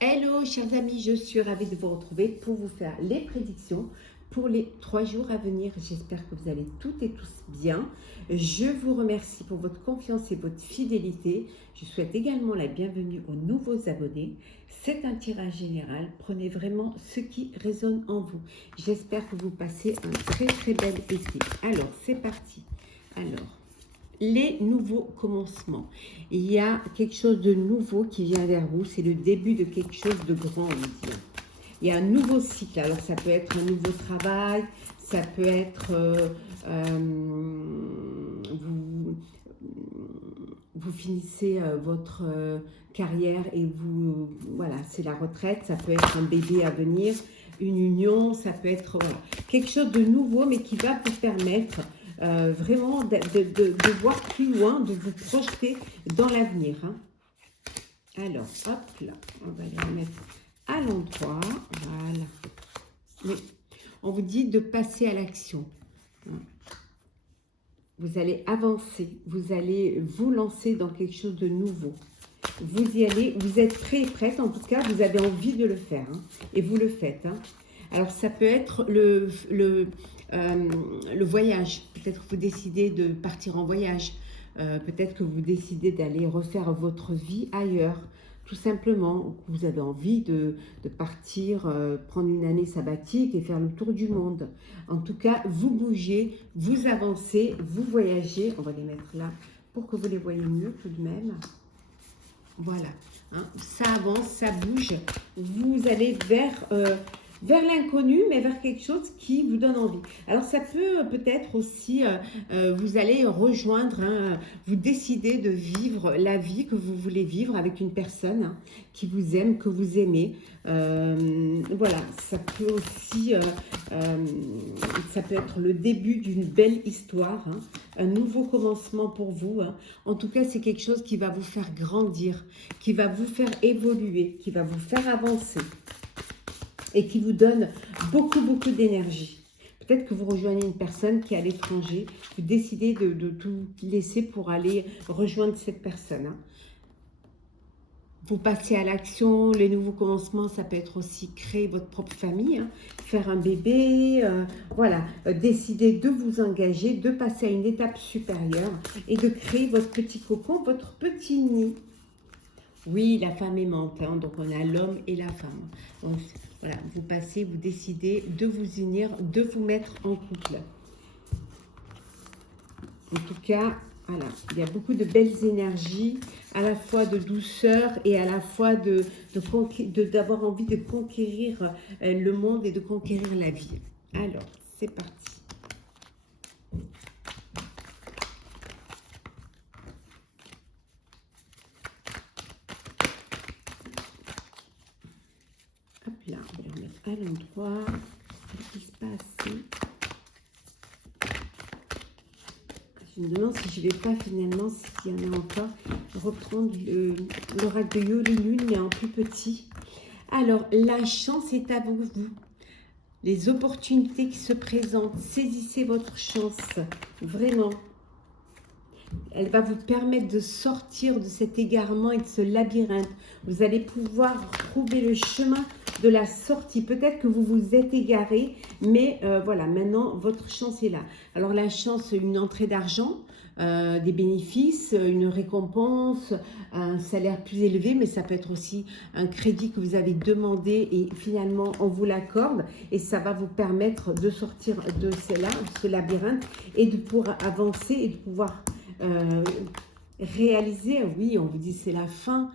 Hello chers amis, je suis ravie de vous retrouver pour vous faire les prédictions pour les 3 jours à venir. J'espère que vous allez toutes et tous bien. Je vous remercie pour votre confiance et votre fidélité. Je souhaite également la bienvenue aux nouveaux abonnés. C'est un tirage général. Prenez vraiment ce qui résonne en vous. J'espère que vous passez un très bel été. Alors, c'est parti. Alors, les nouveaux commencements. Il y a quelque chose de nouveau qui vient vers vous. C'est le début de quelque chose de grand, on va dire. Il y a un nouveau cycle. Alors, ça peut être un nouveau travail, ça peut être vous finissez votre carrière et vous, voilà, c'est la retraite. Ça peut être un bébé à venir, une union, ça peut être voilà, quelque chose de nouveau, mais qui va vous permettre vraiment de voir plus loin, de vous projeter dans l'avenir. Hein. Alors, hop là, on va les remettre à l'endroit. Voilà. Mais on vous dit de passer à l'action. Hein. Vous allez avancer, vous allez vous lancer dans quelque chose de nouveau. Vous y allez, vous êtes prêt et prête, en tout cas, vous avez envie de le faire. Hein, et vous le faites. Hein. Alors, ça peut être le voyage. Peut-être que vous décidez de partir en voyage. Peut-être que vous décidez d'aller refaire votre vie ailleurs. Tout simplement, vous avez envie de partir, prendre une année sabbatique et faire le tour du monde. En tout cas, vous bougez, vous avancez, vous voyagez. On va les mettre là pour que vous les voyez mieux tout de même. Voilà, hein, ça avance, ça bouge. Vous allez vers l'inconnu, mais vers quelque chose qui vous donne envie. Alors, ça peut-être aussi, vous allez rejoindre, hein, vous décidez de vivre la vie que vous voulez vivre avec une personne hein, qui vous aime, que vous aimez. Voilà, ça peut aussi, ça peut être le début d'une belle histoire, hein, un nouveau commencement pour vous. Hein. En tout cas, c'est quelque chose qui va vous faire grandir, qui va vous faire évoluer, qui va vous faire avancer et qui vous donne beaucoup d'énergie. Peut-être que vous rejoignez une personne qui est à l'étranger, vous décidez de tout laisser pour aller rejoindre cette personne. Hein. Vous passez à l'action, les nouveaux commencements, ça peut être aussi créer votre propre famille, hein, faire un bébé, voilà, décider de vous engager, de passer à une étape supérieure et de créer votre petit cocon, votre petit nid. Oui, la femme aimante, hein, donc on a l'homme et la femme. Donc voilà, vous passez, vous décidez de vous unir, de vous mettre en couple. En tout cas, voilà, il y a beaucoup de belles énergies, à la fois de douceur et à la fois d'avoir envie de conquérir le monde et de conquérir la vie. Alors, c'est parti. Hop là, on va le remettre à l'endroit. Qu'est-ce qui se passe? Je me demande si je ne vais pas finalement, s'il y en a encore, reprendre l'oracle de Yoli-Lune, mais en plus petit. Alors, la chance est à vous. Les opportunités qui se présentent, saisissez votre chance, vraiment. Elle va vous permettre de sortir de cet égarement et de ce labyrinthe. Vous allez pouvoir trouver le chemin de la sortie. Peut-être que vous vous êtes égaré, mais voilà, maintenant, votre chance est là. Alors, la chance, une entrée d'argent, des bénéfices, une récompense, un salaire plus élevé, mais ça peut être aussi un crédit que vous avez demandé et finalement, on vous l'accorde. Et ça va vous permettre de sortir de ce labyrinthe et de pouvoir avancer et de pouvoir réaliser, oui, on vous dit c'est la fin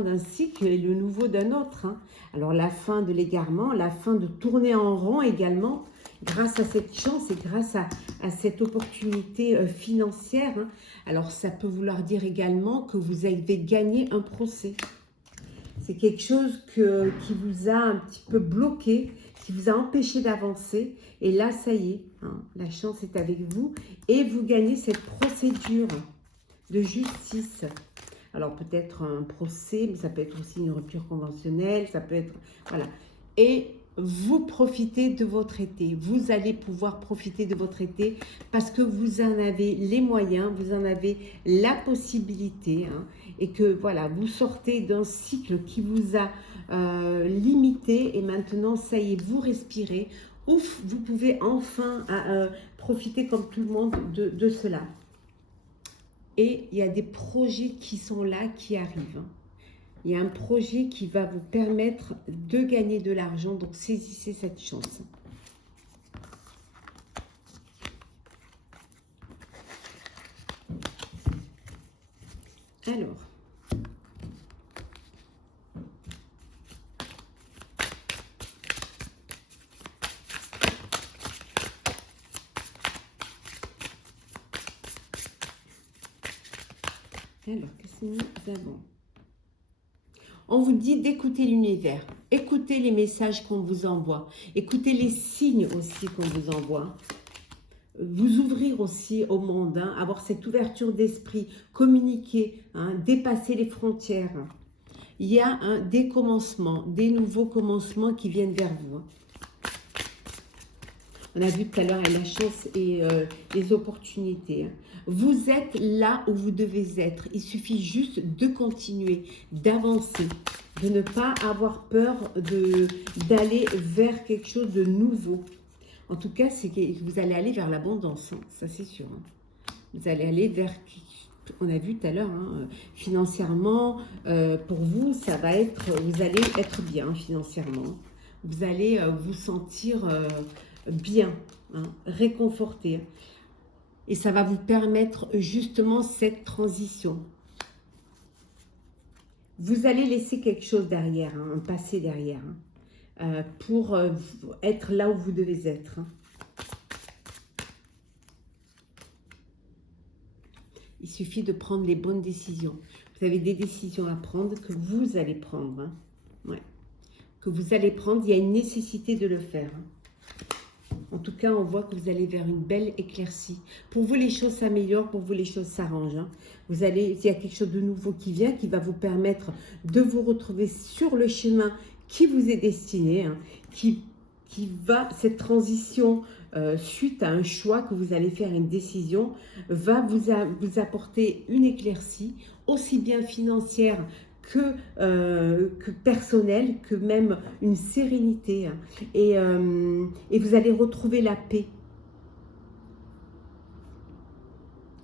d'un cycle et le nouveau d'un autre. Hein. Alors la fin de l'égarement, la fin de tourner en rond également, grâce à cette chance et grâce à cette opportunité financière. Hein. Alors ça peut vouloir dire également que vous avez gagné un procès. C'est quelque chose qui vous a un petit peu bloqué, qui vous a empêché d'avancer. Et là, ça y est, hein, la chance est avec vous et vous gagnez cette procédure de justice. Alors peut-être un procès, mais ça peut être aussi une rupture conventionnelle, ça peut être... Voilà. Et vous profitez de votre été. Vous allez pouvoir profiter de votre été parce que vous en avez les moyens, vous en avez la possibilité. Hein, et que voilà, vous sortez d'un cycle qui vous a limité et maintenant, ça y est, vous respirez. Ouf, vous pouvez enfin profiter comme tout le monde de cela. Et il y a des projets qui sont là, qui arrivent. Il y a un projet qui va vous permettre de gagner de l'argent, donc saisissez cette chance. Alors, qu'est-ce que nous avons? On vous dit d'écouter l'univers, écoutez les messages qu'on vous envoie, écoutez les signes aussi qu'on vous envoie. Vous ouvrir aussi au monde, hein, avoir cette ouverture d'esprit, communiquer, hein, dépasser les frontières. Il y a des commencements, des nouveaux commencements qui viennent vers vous. On a vu tout à l'heure la chance et les opportunités. Vous êtes là où vous devez être. Il suffit juste de continuer, d'avancer, de ne pas avoir peur d'aller vers quelque chose de nouveau. En tout cas, c'est que vous allez aller vers l'abondance, hein, ça c'est sûr. Hein. Vous allez aller vers, on a vu tout à l'heure, hein, financièrement, pour vous, ça va être, vous allez être bien financièrement. Vous allez vous sentir bien, hein, réconforté. Et ça va vous permettre justement cette transition. Vous allez laisser quelque chose derrière, hein, un passé derrière, hein, pour être là où vous devez être. Hein. Il suffit de prendre les bonnes décisions. Vous avez des décisions à prendre que vous allez prendre. Hein. Ouais. Que vous allez prendre, il y a une nécessité de le faire. Hein. En tout cas, on voit que vous allez vers une belle éclaircie. Pour vous, les choses s'améliorent, pour vous, les choses s'arrangent. Hein. Il y a quelque chose de nouveau qui vient, qui va vous permettre de vous retrouver sur le chemin qui vous est destiné, hein, cette transition, suite à un choix que vous allez faire, une décision, va vous apporter une éclaircie, aussi bien financière que personnelle, que même une sérénité. Hein. Et vous allez retrouver la paix.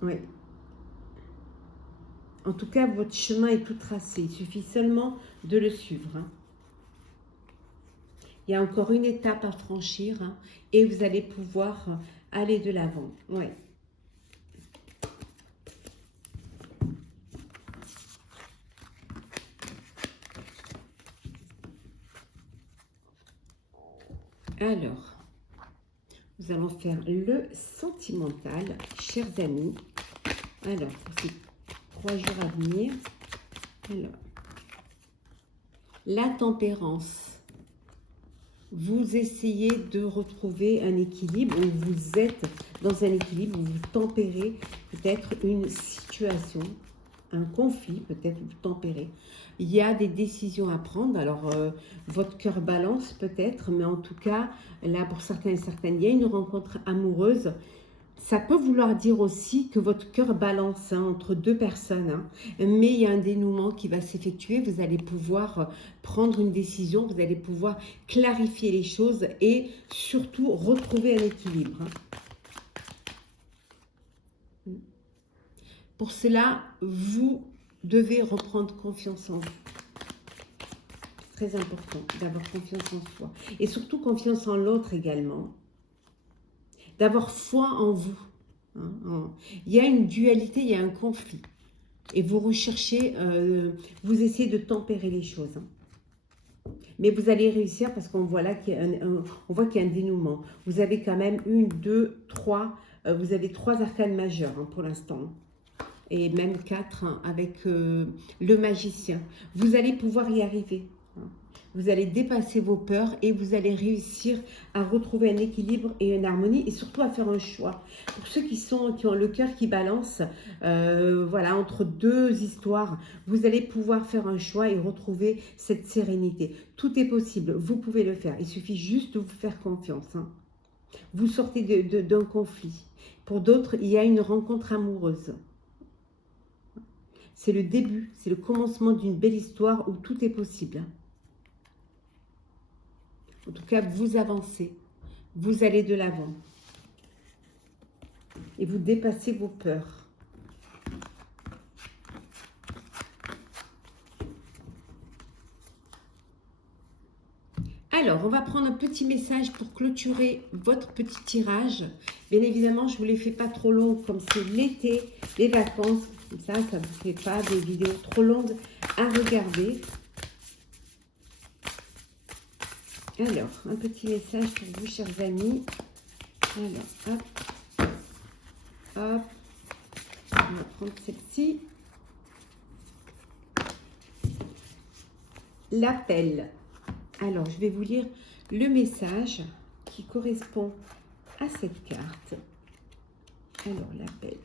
Oui. En tout cas, votre chemin est tout tracé. Il suffit seulement de le suivre. Hein. Il y a encore une étape à franchir, hein, et vous allez pouvoir aller de l'avant. Oui. Alors, nous allons faire le sentimental, chers amis. Alors, pour ces 3 jours à venir. Alors, la tempérance. Vous essayez de retrouver un équilibre, où vous êtes dans un équilibre, où vous tempérez peut-être une situation, un conflit, peut-être vous tempérez. Il y a des décisions à prendre, alors votre cœur balance peut-être, mais en tout cas, là pour certains et certaines, il y a une rencontre amoureuse. Ça peut vouloir dire aussi que votre cœur balance, hein, entre 2 personnes, hein, mais il y a un dénouement qui va s'effectuer. Vous allez pouvoir prendre une décision, vous allez pouvoir clarifier les choses et surtout retrouver un équilibre. Hein. Pour cela, vous devez reprendre confiance en vous. Très important d'avoir confiance en soi et surtout confiance en l'autre également. D'avoir foi en vous. Hein. Il y a une dualité, il y a un conflit. Et vous recherchez, vous essayez de tempérer les choses. Hein. Mais vous allez réussir parce qu'on voit là qu'il y a voit qu'il y a un dénouement. Vous avez quand même 1, 2, 3, vous avez 3 arcanes majeures, hein, pour l'instant. Et même 4, hein, avec le magicien. Vous allez pouvoir y arriver. Hein. Vous allez dépasser vos peurs et vous allez réussir à retrouver un équilibre et une harmonie et surtout à faire un choix. Pour ceux qui ont le cœur qui balance, voilà, entre 2 histoires, vous allez pouvoir faire un choix et retrouver cette sérénité. Tout est possible, vous pouvez le faire. Il suffit juste de vous faire confiance. Hein. Vous sortez d'un conflit. Pour d'autres, il y a une rencontre amoureuse. C'est le début, c'est le commencement d'une belle histoire où tout est possible. En tout cas, vous avancez. Vous allez de l'avant. Et vous dépassez vos peurs. Alors, on va prendre un petit message pour clôturer votre petit tirage. Bien évidemment, je ne vous les fais pas trop longs comme c'est l'été, les vacances. Comme ça ne vous fait pas des vidéos trop longues à regarder. Alors, un petit message pour vous, chers amis. Alors, hop, hop. On va prendre celle-ci. L'appel. Alors, je vais vous lire le message qui correspond à cette carte. Alors, l'appel.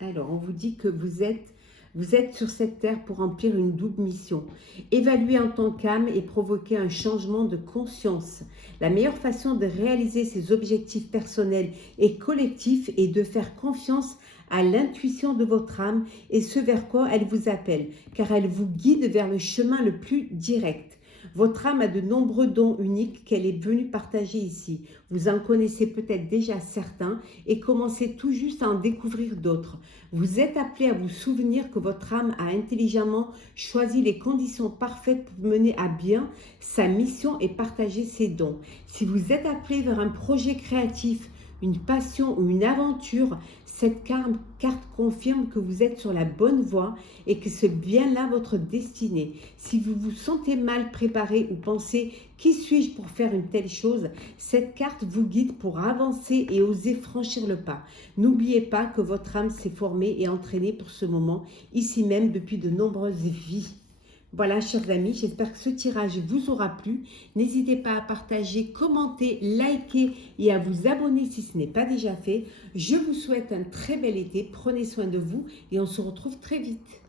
Alors, on vous dit que vous êtes sur cette terre pour remplir une double mission. Évaluer en tant qu'âme et provoquer un changement de conscience. La meilleure façon de réaliser ses objectifs personnels et collectifs est de faire confiance à l'intuition de votre âme et ce vers quoi elle vous appelle, car elle vous guide vers le chemin le plus direct. Votre âme a de nombreux dons uniques qu'elle est venue partager ici. Vous en connaissez peut-être déjà certains et commencez tout juste à en découvrir d'autres. Vous êtes appelé à vous souvenir que votre âme a intelligemment choisi les conditions parfaites pour mener à bien sa mission et partager ses dons. Si vous êtes appelé vers un projet créatif, une passion ou une aventure, cette carte confirme que vous êtes sur la bonne voie et que c'est bien là votre destinée. Si vous vous sentez mal préparé ou pensez « qui suis-je pour faire une telle chose ?» cette carte vous guide pour avancer et oser franchir le pas. N'oubliez pas que votre âme s'est formée et entraînée pour ce moment, ici même depuis de nombreuses vies. Voilà, chers amis, j'espère que ce tirage vous aura plu. N'hésitez pas à partager, commenter, liker et à vous abonner si ce n'est pas déjà fait. Je vous souhaite un très bel été. Prenez soin de vous et on se retrouve très vite.